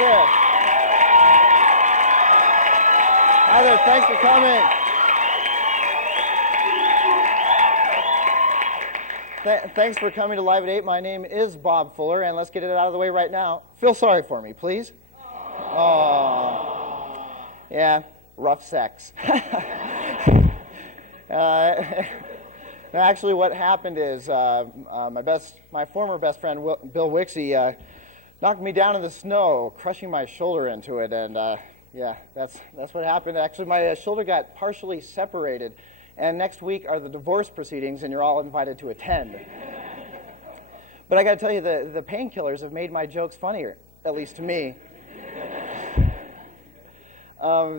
there. Hi there, thanks for coming. Thanks for coming to Live at 8. My name is Bob Fuller, and let's get it out of the way right now. Feel sorry for me, please. Oh, yeah, rough sex. Actually, what happened is my former best friend, Bill Wixie, knocked me down in the snow, crushing my shoulder into it, and yeah, that's what happened. Actually, my shoulder got partially separated, and next week are the divorce proceedings, and you're all invited to attend. But I got to tell you, the painkillers have made my jokes funnier, at least to me.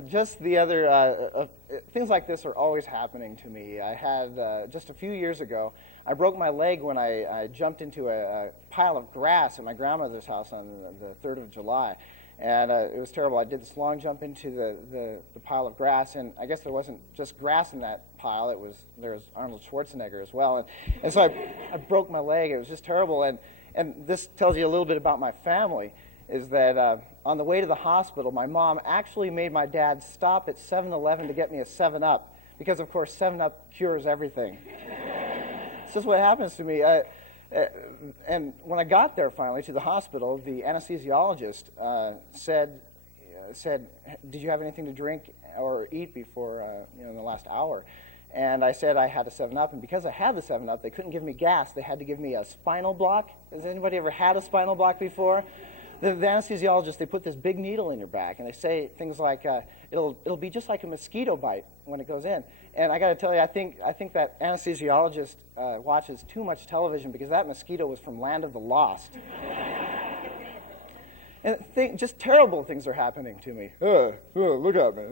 Just the other, things like this are always happening to me. I had, just a few years ago, I broke my leg when I jumped into a pile of grass at my grandmother's house on the 3rd of July. And it was terrible. I did this long jump into the pile of grass, and I guess there wasn't just grass in that pile. There was Arnold Schwarzenegger as well. And so I broke my leg. It was just terrible. And this tells you a little bit about my family, is that on the way to the hospital, my mom actually made my dad stop at 7-Eleven to get me a 7-Up, because, of course, 7-Up cures everything. It's just what happens to me. And when I got there finally to the hospital, the anesthesiologist said, "Did you have anything to drink or eat before, in the last hour?" And I said I had a 7-Up, and because I had the 7-Up, they couldn't give me gas. They had to give me a spinal block. Has anybody ever had a spinal block before? The anesthesiologist, they put this big needle in your back, and they say things like, it'll be just like a mosquito bite when it goes in. And I got to tell you, I think that anesthesiologist watches too much television, because that mosquito was from Land of the Lost. And just terrible things are happening to me. Look at me.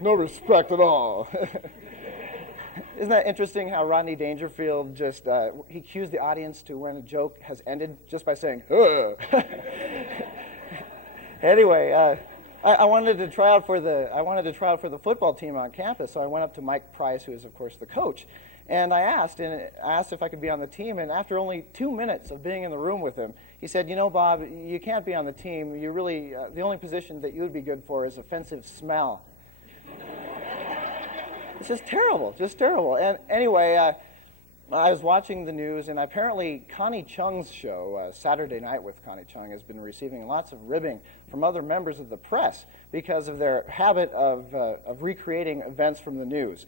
No respect at all. Isn't that interesting how Rodney Dangerfield just, he cues the audience to when a joke has ended just by saying, Anyway, I wanted to try out for the football team on campus, so I went up to Mike Price, who is, of course, the coach, and I asked if I could be on the team, and after only 2 minutes of being in the room with him, he said, "You know, Bob, you can't be on the team. You really, the only position that you would be good for is offensive smell." It's just terrible. And anyway, I was watching the news, and apparently Connie Chung's show, Saturday Night with Connie Chung, has been receiving lots of ribbing from other members of the press because of their habit of recreating events from the news.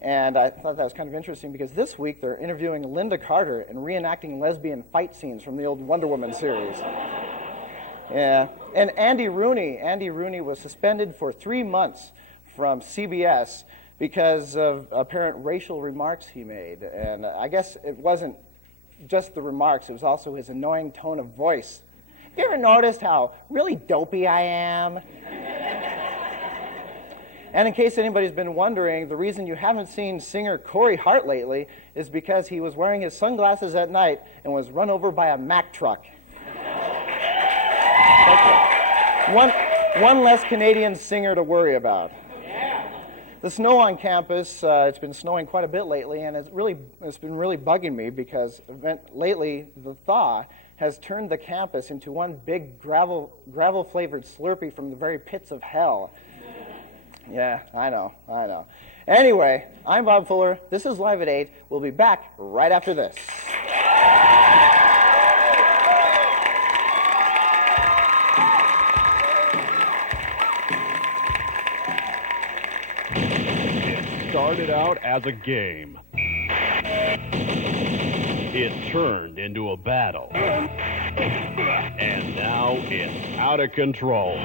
And I thought that was kind of interesting, because this week they're interviewing Linda Carter and reenacting lesbian fight scenes from the old Wonder Woman series. Yeah. And Andy Rooney was suspended for 3 months from CBS because of apparent racial remarks he made. And I guess it wasn't just the remarks, it was also his annoying tone of voice. Have you ever noticed how really dopey I am? And in case anybody's been wondering, the reason you haven't seen singer Corey Hart lately is because he was wearing his sunglasses at night and was run over by a Mack truck. One less Canadian singer to worry about. The snow on campus, it's been snowing quite a bit lately, and it's been really bugging me, because lately the thaw has turned the campus into one big gravel-flavored Slurpee from the very pits of hell. Yeah, I know. Anyway, I'm Bob Fuller. This is Live at 8. We'll be back right after this. Started out as a game. It turned into a battle. And now it's out of control.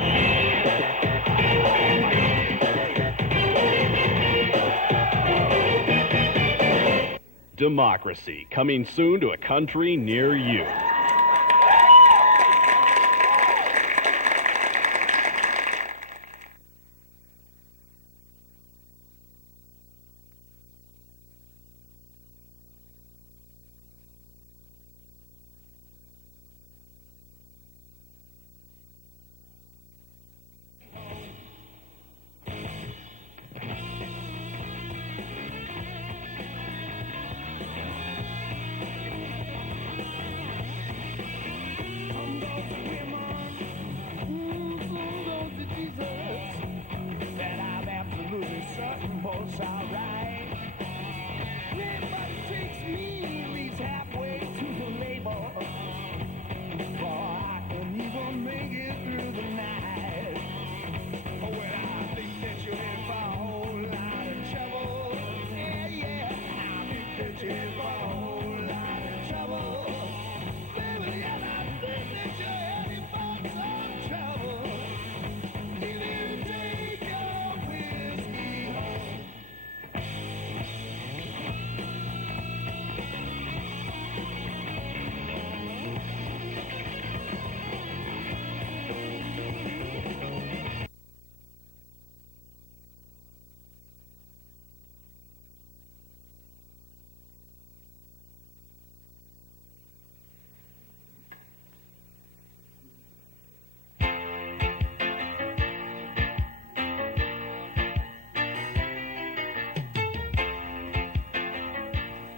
Democracy, coming soon to a country near you. it's alright. Nobody takes me, at least halfway to the label. For I can even make it through the night. Oh, well, I think that you're in for a whole lot of trouble. Yeah, yeah, I think that you're in for a whole lot of trouble. Baby, and I think that you're heading for some trouble. You need to take your whiskey home.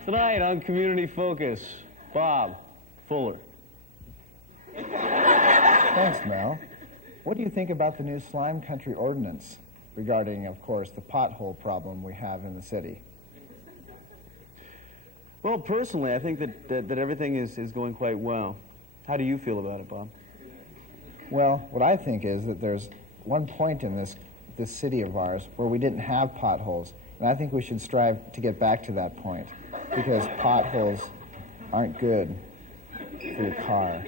Tonight on Community Focus, Bob Fuller. Thanks, Mel. What do you think about the new Slime Country ordinance regarding, of course, the pothole problem we have in the city? Well, personally, I think that everything is going quite well. How do you feel about it, Bob? Well, what I think is that there's one point in this city of ours where we didn't have potholes, and I think we should strive to get back to that point, because potholes aren't good for your car.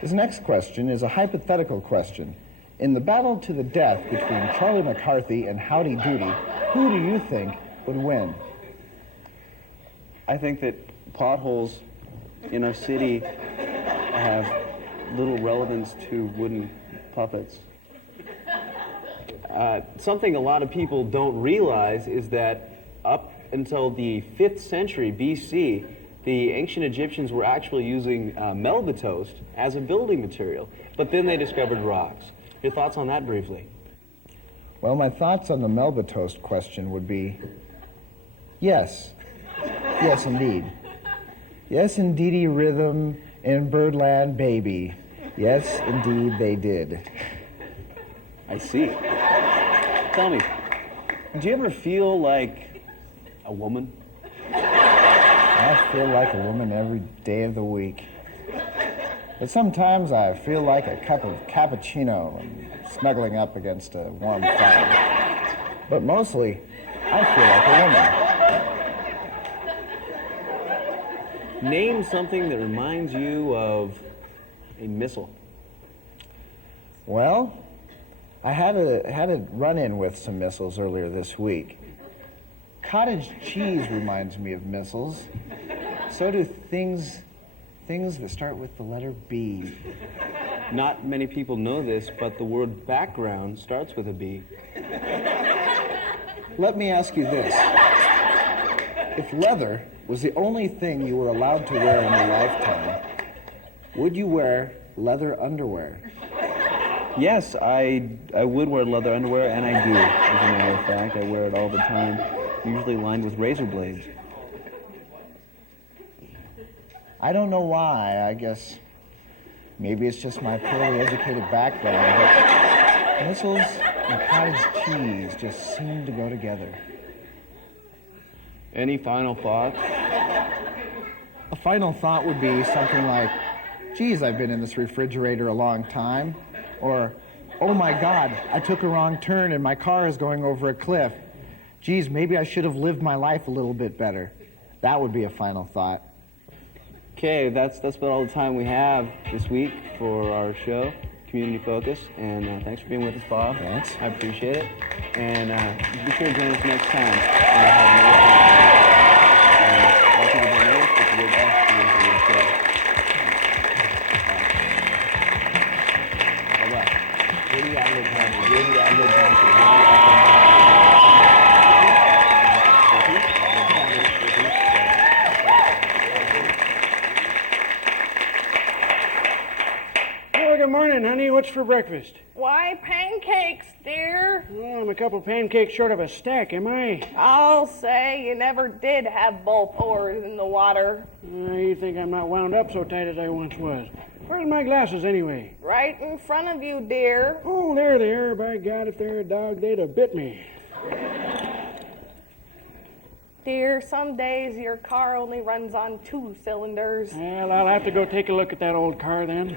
This next question is a hypothetical question. In the battle to the death between Charlie McCarthy and Howdy Doody, who do you think would win? I think that potholes in our city have little relevance to wooden puppets. Something a lot of people don't realize is that up until the 5th century BC, the ancient Egyptians were actually using Melba toast as a building material, but then they discovered rocks. Your thoughts on that briefly? Well, my thoughts on the Melba toast question would be, yes. Yes, indeed. Yes, indeedy rhythm in Birdland baby. Yes, indeed they did. I see. Tell me, do you ever feel like a woman? I feel like a woman every day of the week. But sometimes I feel like a cup of cappuccino and snuggling up against a warm fire. But mostly, I feel like a woman. Name something that reminds you of a missile. Well, I had a run-in with some missiles earlier this week. Cottage cheese reminds me of missiles. So do things that start with the letter B. Not many people know this, but the word background starts with a B. Let me ask you this. If leather was the only thing you were allowed to wear in your lifetime, would you wear leather underwear? Yes, I would wear leather underwear, and I do, as a matter of fact. I wear it all the time, usually lined with razor blades. I don't know why. I guess maybe it's just my poorly educated background, but missiles and cottage cheese just seem to go together. Any final thoughts? A final thought would be something like, geez, I've been in this refrigerator a long time. Or, oh my God, I took a wrong turn and my car is going over a cliff. Geez, maybe I should have lived my life a little bit better. That would be a final thought. Okay, that's about all the time we have this week for our show, Community Focus. And thanks for being with us, Bob. Thanks. I appreciate it. And be sure to join us next time. And we'll have another show. People don't know this, but we're off to the show. Bye-bye. What do you got to look down to? What do you got to look down to? Good morning, honey. What's for breakfast? Why, pancakes, dear. Well, I'm a couple pancakes short of a stack, am I? I'll say you never did have both oars in the water. You think I'm not wound up so tight as I once was. Where's my glasses, anyway? Right in front of you, dear. Oh, there they are. By God, if they're a dog, they'd have bit me. dear. Some days your car only runs on 2 cylinders. Well, I'll have to go take a look at that old car then.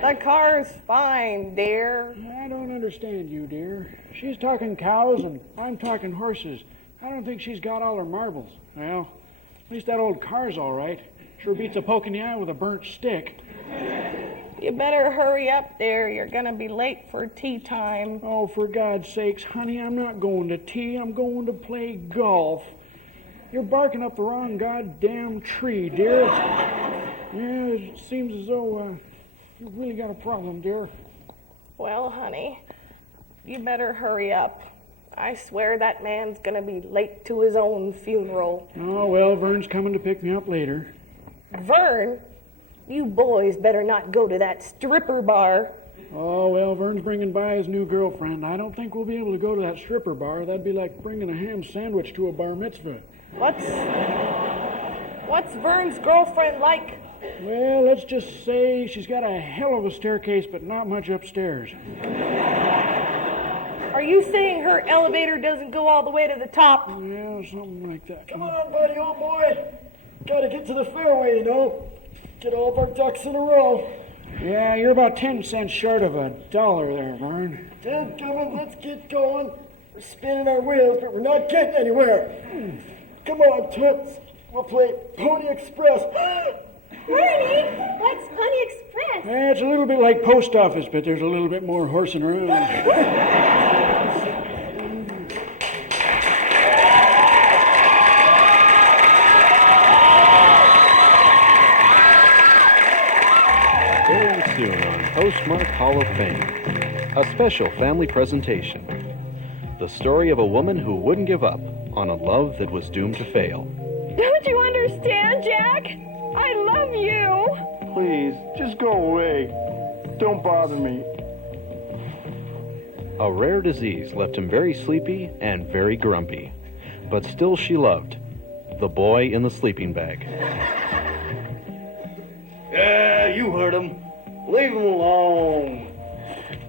The car's fine, dear. I don't understand you, dear. She's talking cows and I'm talking horses. I don't think she's got all her marbles. Well, at least that old car's all right. Sure beats a poke in the eye with a burnt stick. You better hurry up there. You're gonna be late for tea time. Oh, for God's sakes, honey, I'm not going to tea. I'm going to play golf. You're barking up the wrong goddamn tree, dear. Yeah, it seems as though you've really got a problem, dear. Well, honey, you better hurry up. I swear that man's gonna be late to his own funeral. Oh, well, Vern's coming to pick me up later. Vern, you boys better not go to that stripper bar. Oh, well, Vern's bringing by his new girlfriend. I don't think we'll be able to go to that stripper bar. That'd be like bringing a ham sandwich to a bar mitzvah. What's Vern's girlfriend like? Well, let's just say she's got a hell of a staircase, but not much upstairs. Are you saying her elevator doesn't go all the way to the top? Yeah, something like that. Come on, buddy, old boy. Gotta get to the fairway, you know. Get all of our ducks in a row. Yeah, you're about 10 cents short of $1 there, Vern. Dadgummit, let's get going. We're spinning our wheels, but we're not getting anywhere. Come on, Toots. We'll play Pony Express. Bernie, what's Pony Express? Yeah, it's a little bit like post office, but there's a little bit more horsing around. Airing soon on Postmark Hall of Fame, a special family presentation. The story of a woman who wouldn't give up on a love that was doomed to fail. Don't you understand, Jack? I love you. Please, just go away. Don't bother me. A rare disease left him very sleepy and very grumpy, but still she loved the boy in the sleeping bag. Yeah, you heard him. Leave him alone.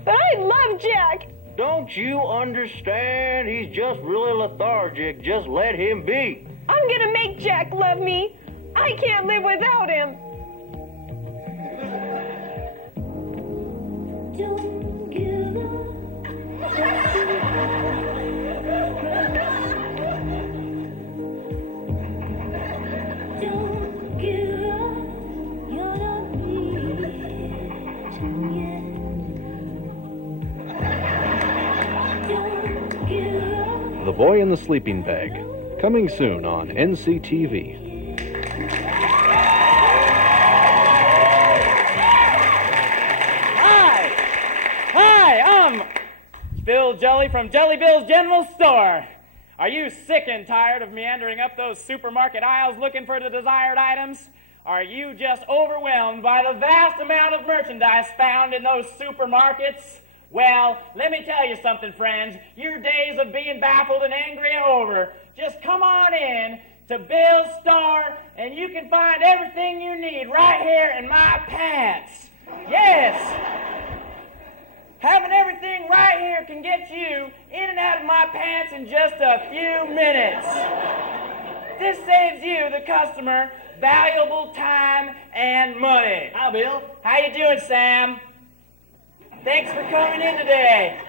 But I love Jack. Don't you understand? He's just really lethargic. Just let him be. I'm gonna make Jack love me. I can't live without him. Don't give up. Don't give up. You're not beaten yet. Don't give up. The Boy in the Sleeping Bag, coming soon on NCTV. Bill Jelly from Jelly Bill's General Store. Are you sick and tired of meandering up those supermarket aisles looking for the desired items? Are you just overwhelmed by the vast amount of merchandise found in those supermarkets? Well, let me tell you something, friends. Your days of being baffled and angry are over. Just come on in to Bill's store and you can find everything you need right here in my pants. Yes! Having everything right here can get you in and out of my pants in just a few minutes. This saves you, the customer, valuable time and money. Hi, Bill. How you doing, Sam? Thanks for coming in today.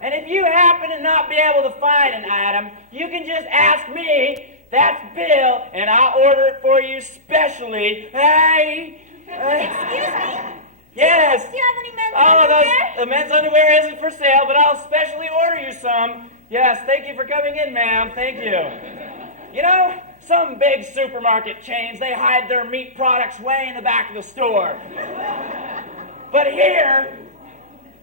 And if you happen to not be able to find an item, you can just ask me. That's Bill, and I'll order it for you specially. Hey. Excuse me? Yes. Do you have any men's underwear? The men's underwear isn't for sale, but I'll specially order you some. Yes, thank you for coming in, ma'am. Thank you. You know, some big supermarket chains, they hide their meat products way in the back of the store. But here,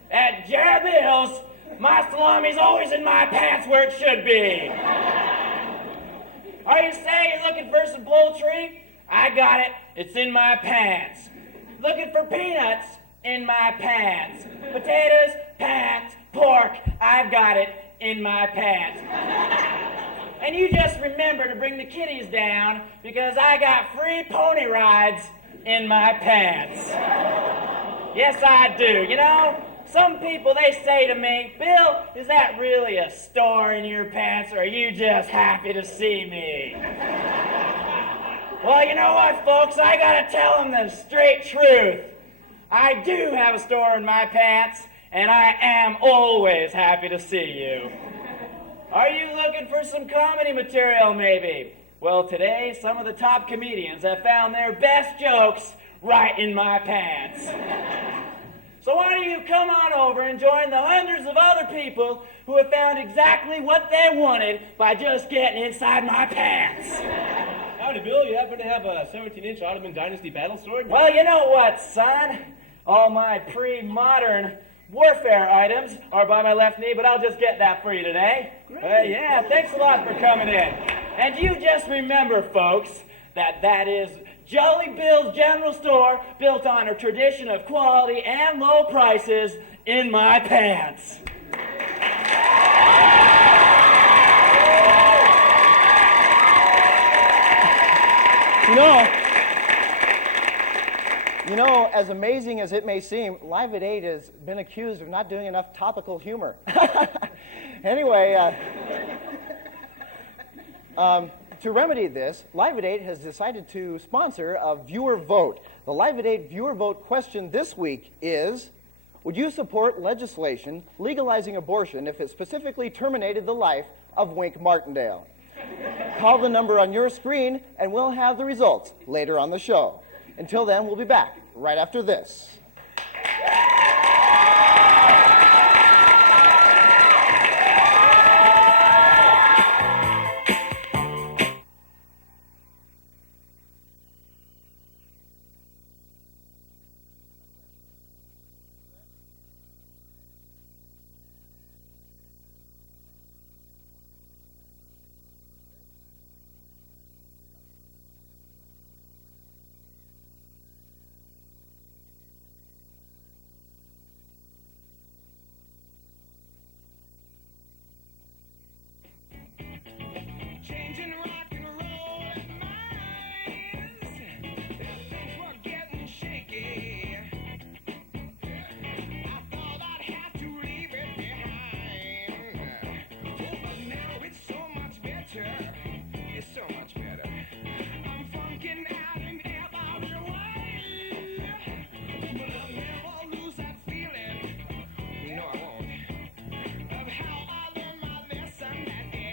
at Jared Bill's, my salami's always in my pants where it should be. Are you saying you're looking for some poultry? I got it. It's in my pants. Looking for peanuts? In my pants. Potatoes? Pants. Pork? I've got it in my pants. And you just remember to bring the kitties down because I got free pony rides in my pants. Yes, I do. You know, Some people, they say to me, Bill, is that really a star in your pants, or are you just happy to see me? Well, you know what, folks? I gotta tell them the straight truth. I do have a star in my pants, and I am always happy to see you. Are you looking for some comedy material, maybe? Well, today, some of the top comedians have found their best jokes right in my pants. So why don't you come on over and join the hundreds of other people who have found exactly what they wanted by just getting inside my pants. Howdy, Bill. You happen to have a 17-inch Ottoman Dynasty battle sword? Well, you know what, son? All my pre-modern warfare items are by my left knee, but I'll just get that for you today. Yeah, thanks a lot for coming in. And you just remember, folks, that is Jolly Bill's General Store, built on a tradition of quality and low prices in my pants. You know, as amazing as it may seem, Live at 8 has been accused of not doing enough topical humor. Anyway, to remedy this, Live at 8 has decided to sponsor a viewer vote. The Live at 8 viewer vote question this week is, would you support legislation legalizing abortion if it specifically terminated the life of Wink Martindale? Call the number on your screen and we'll have the results later on the show. Until then, we'll be back right after this. Changing rock and roll minds. Things were getting shaky. I thought I'd have to leave it behind. Oh, but now it's so much better. It's so much better. I'm funking out in every way. But I'll never lose that feeling. No, I won't. Of how I learned my lesson that day.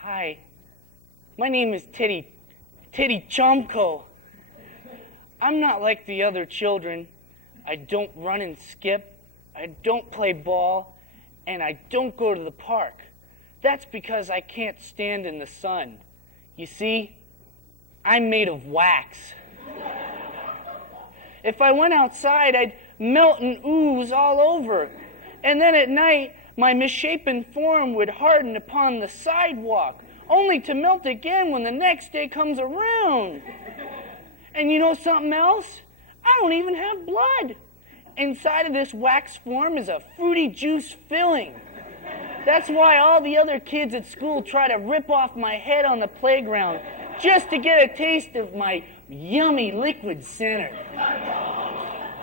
Hi, my name is Titty Chomko. I'm not like the other children. I don't run and skip, I don't play ball, and I don't go to the park. That's because I can't stand in the sun. You see, I'm made of wax. If I went outside, I'd melt and ooze all over. And then at night, my misshapen form would harden upon the sidewalk, only to melt again when the next day comes around. And you know something else? I don't even have blood. Inside of this wax form is a fruity juice filling. That's why all the other kids at school try to rip off my head on the playground just to get a taste of my yummy liquid center.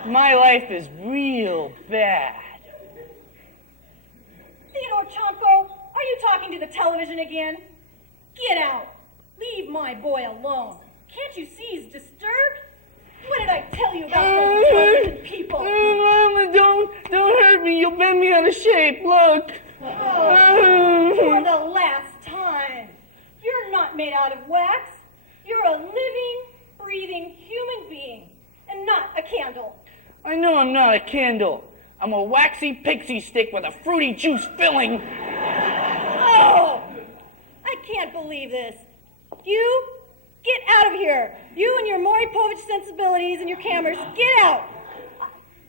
My life is real bad. Theodore Chomko, are you talking to the television again? Get out. Leave my boy alone. Can't you see he's disturbed? What did I tell you about those television people? Mama, don't hurt me. You'll bend me out of shape. Look. Oh, for the last time. You're not made out of wax. You're a living, breathing human being, and not a candle. I know I'm not a candle. I'm a waxy pixie stick with a fruity juice filling. Oh! I can't believe this. You Get out of here. You and your Maury Povich sensibilities and your cameras. Get out.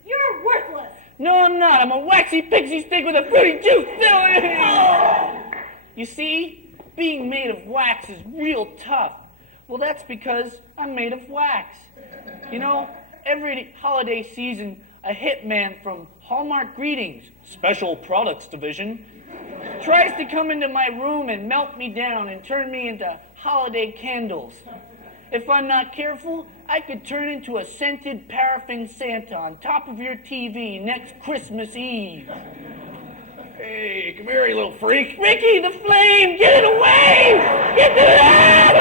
You're worthless. No, I'm not. I'm a waxy pixie stick with a fruity juice filling. You see, being made of wax is real tough. Well, that's because I'm made of wax. You know, every holiday season, a hitman from Hallmark Greetings, Special Products Division, tries to come into my room and melt me down and turn me into holiday candles. If I'm not careful, I could turn into a scented paraffin Santa on top of your TV next Christmas Eve. Hey, come here, you little freak. Ricky, the flame! Get it away! Get it out!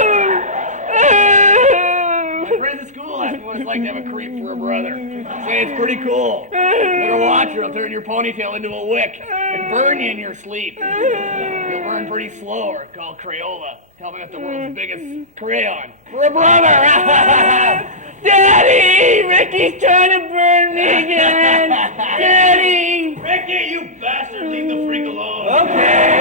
My friends at school asked me what it's like to have a creep for a brother. Say it's pretty cool. Better watch her. I'll turn your ponytail into a wick and burn you in your sleep. You'll burn pretty slow, or called Crayola. Tell me that's the world's biggest crayon. For a brother! Daddy! Ricky's trying to burn me again! Daddy! Ricky, you bastard! Leave the freak alone. Okay!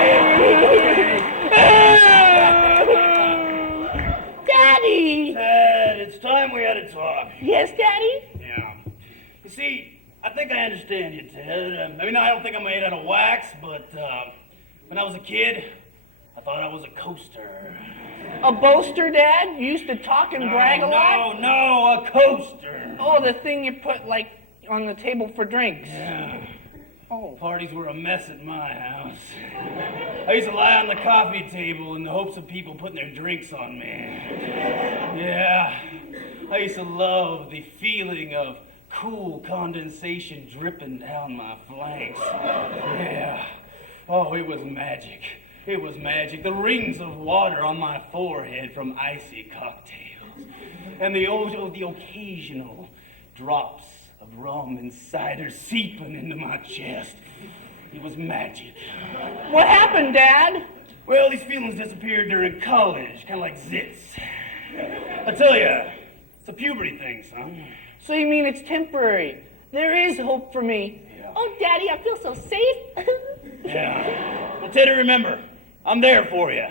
Daddy! Ted, it's time we had a talk. Yes, Daddy? Yeah. You see, I think I understand you, Ted. I mean, I don't think I'm made out of wax, but when I was a kid, I thought I was a coaster. A boaster, Dad? You used to talk and brag a lot? No, a coaster. Oh, the thing you put, like, on the table for drinks. Yeah. Oh. Parties were a mess at my house. I used to lie on the coffee table in the hopes of people putting their drinks on me. Yeah. I used to love the feeling of cool condensation dripping down my flanks. Yeah. Oh, it was magic. It was magic. The rings of water on my forehead from icy cocktails. And the occasional drops of rum and cider seeping into my chest. It was magic. What happened, Dad? Well, these feelings disappeared during college, kind of like zits. I tell ya, it's a puberty thing, son. So you mean it's temporary? There is hope for me. Yeah. Oh, Daddy, I feel so safe. Yeah. Well, Teddy, remember, I'm there for you.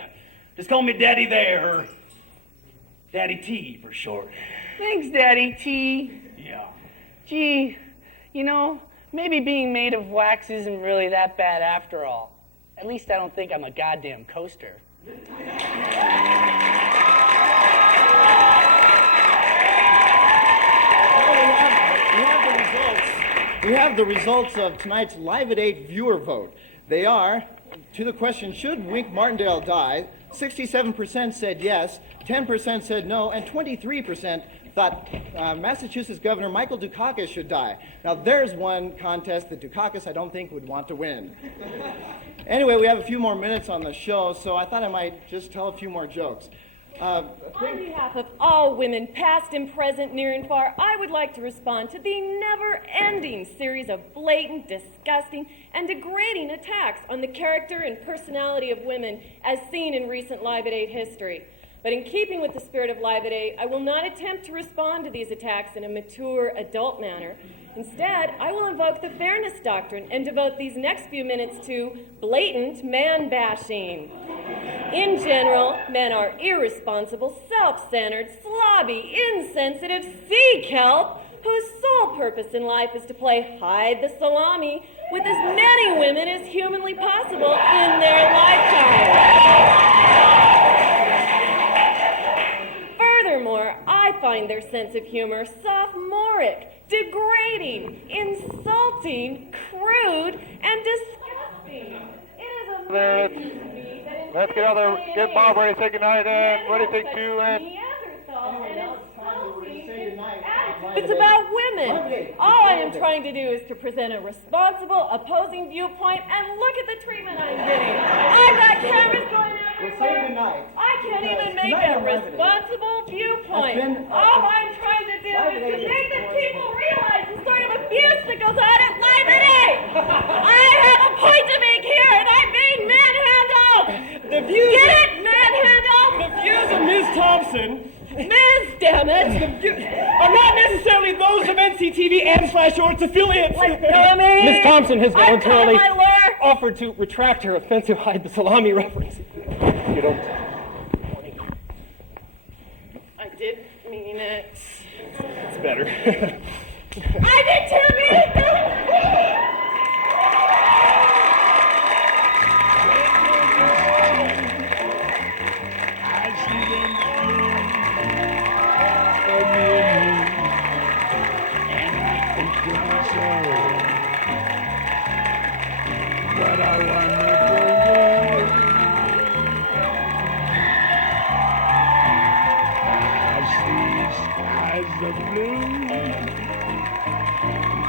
Just call me Daddy there, or Daddy T for short. Thanks, Daddy T. Yeah. Gee, you know, maybe being made of wax isn't really that bad after all. At least I don't think I'm a goddamn coaster. We have the results of tonight's Live at 8 viewer vote. They are, to the question, should Wink Martindale die? 67% said yes, 10% said no, and 23% thought Massachusetts Governor Michael Dukakis should die. Now, there's one contest that Dukakis, I don't think, would want to win. Anyway, we have a few more minutes on the show, so I thought I might just tell a few more jokes. On behalf of all women, past and present, near and far, I would like to respond to the never-ending series of blatant, disgusting, and degrading attacks on the character and personality of women as seen in recent Live at 8 history. But in keeping with the spirit of Live at 8, I will not attempt to respond to these attacks in a mature, adult manner. Instead, I will invoke the fairness doctrine and devote these next few minutes to blatant man-bashing. In general, men are irresponsible, self-centered, slobby, insensitive sea kelp whose sole purpose in life is to play hide the salami with as many women as humanly possible in their lifetime. Furthermore, I find their sense of humor sophomoric, degrading, insulting, crude, and disgusting. It is amazing to me that Let's get Bob ready to say goodnight and ready to take two and... It's about women. All I am trying to do is to present a responsible, opposing viewpoint, and look at the treatment I'm getting. I've got cameras going out everywhere. I can't even make a responsible viewpoint. All I'm trying to do is to make the people realize the sort of abuse that goes on at Live at 8. I have a point to make here, and I'm being manhandled. Get it, manhandled? The views of Ms. Thompson... Ms. Damn it! Are not necessarily those of NCTV and Slash Shorts affiliates. Ms. Thompson has voluntarily my lure. offered to retract her offensive hide the salami reference. You don't. mean it. It's better. I did too, me! What a wonderful world. I see skies of blue,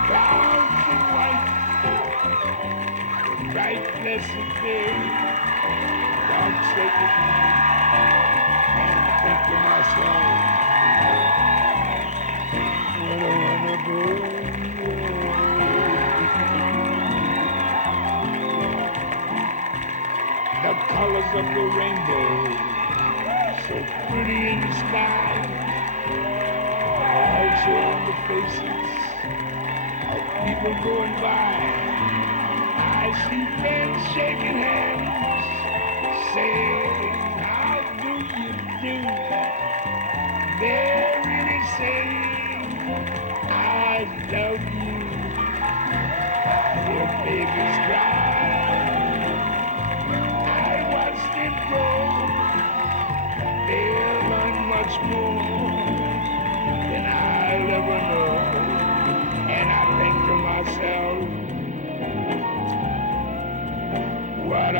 clouds of white, bright blessed day, dark sacred night, and I think to myself, what a wonderful world. The colors of the rainbow, so pretty in the sky, also on the faces of people going by. I see men shaking hands, saying, how do you do? They're really saying, I love you. Their babies cry. They'll learn much more than I'll ever know. And I think to myself, what a